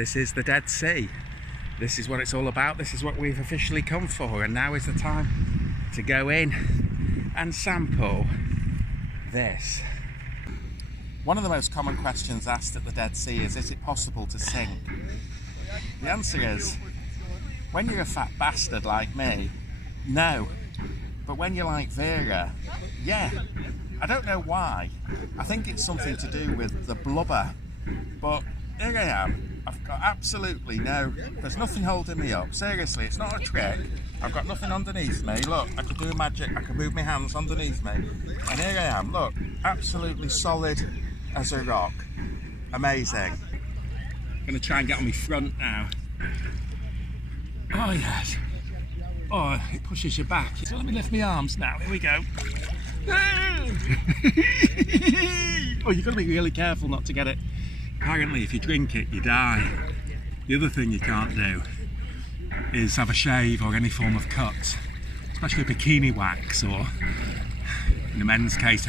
This is the Dead Sea. This is what it's all about. This is what we've officially come for, and now is the time to go in and sample this. One of the most common questions asked at the Dead Sea is it possible to sink? The answer is, when you're a fat bastard like me, no. But when you're like Vera, yeah. I don't know why. I think it's something to do with the blubber. But here I am. I've got absolutely there's nothing holding me up. Seriously, it's not a trick. I've got nothing underneath me. Look, I could do magic. I could move my hands underneath me. And here I am. Look, absolutely solid as a rock. Amazing. I'm going to try and get on my front now. Oh yes. Oh, it pushes you back. So let me lift my arms now. Here we go. Oh, you've got to be really careful not to get it. Apparently, if you drink it, you die. The other thing you can't do is have a shave or any form of cut, especially bikini wax, or in the men's case,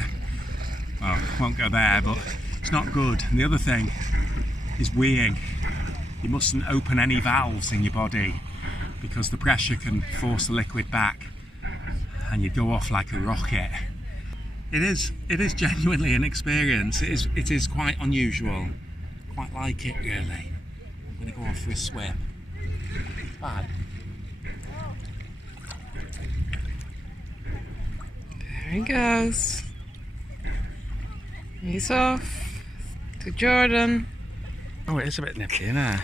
well, I won't go there, but it's not good. And the other thing is weeing. You mustn't open any valves in your body because the pressure can force the liquid back and you go off like a rocket. It is genuinely an experience. It is quite unusual. Quite like it, really. I'm going to go off for a swim. Bye. There he goes. He's off to Jordan. Oh, it is a bit nippy, isn't it?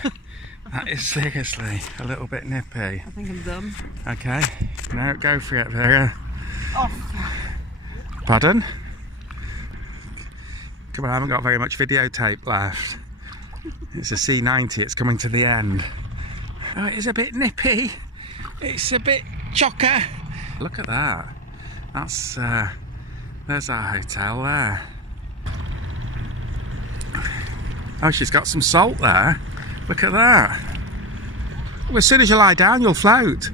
That is seriously a little bit nippy. I think I'm done. Okay. No, go for it, Vera. Oh. Pardon? Come on, I haven't got very much videotape left. It's a C90, it's coming to the end. Oh, it is a bit nippy. It's a bit chocker. Look at that. That's, there's our hotel there. Oh, she's got some salt there. Look at that. Well, as soon as you lie down, you'll float.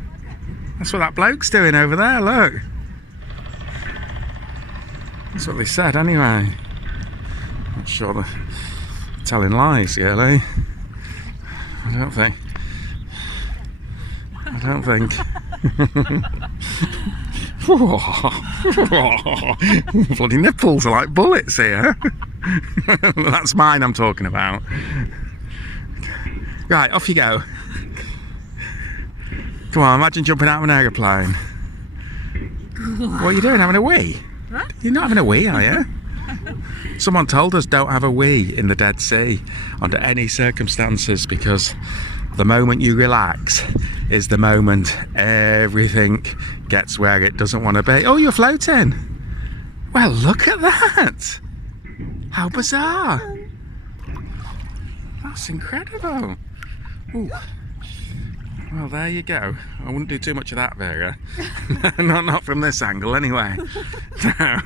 That's what that bloke's doing over there, look. That's what they said anyway. Not sure they're telling lies, really. I don't think. Bloody nipples are like bullets here. That's mine I'm talking about. Right, off you go. Come on, imagine jumping out of an aeroplane. What are you doing, having a wee? Huh? You're not having a wee, are you? Someone told us don't have a wee in the Dead Sea under any circumstances, because the moment you relax is the moment everything gets where it doesn't want to be. Oh, you're floating. Well, look at that. How bizarre. That's incredible. Ooh. Well, there you go. I wouldn't do too much of that, Vera. Not from this angle, anyway. No.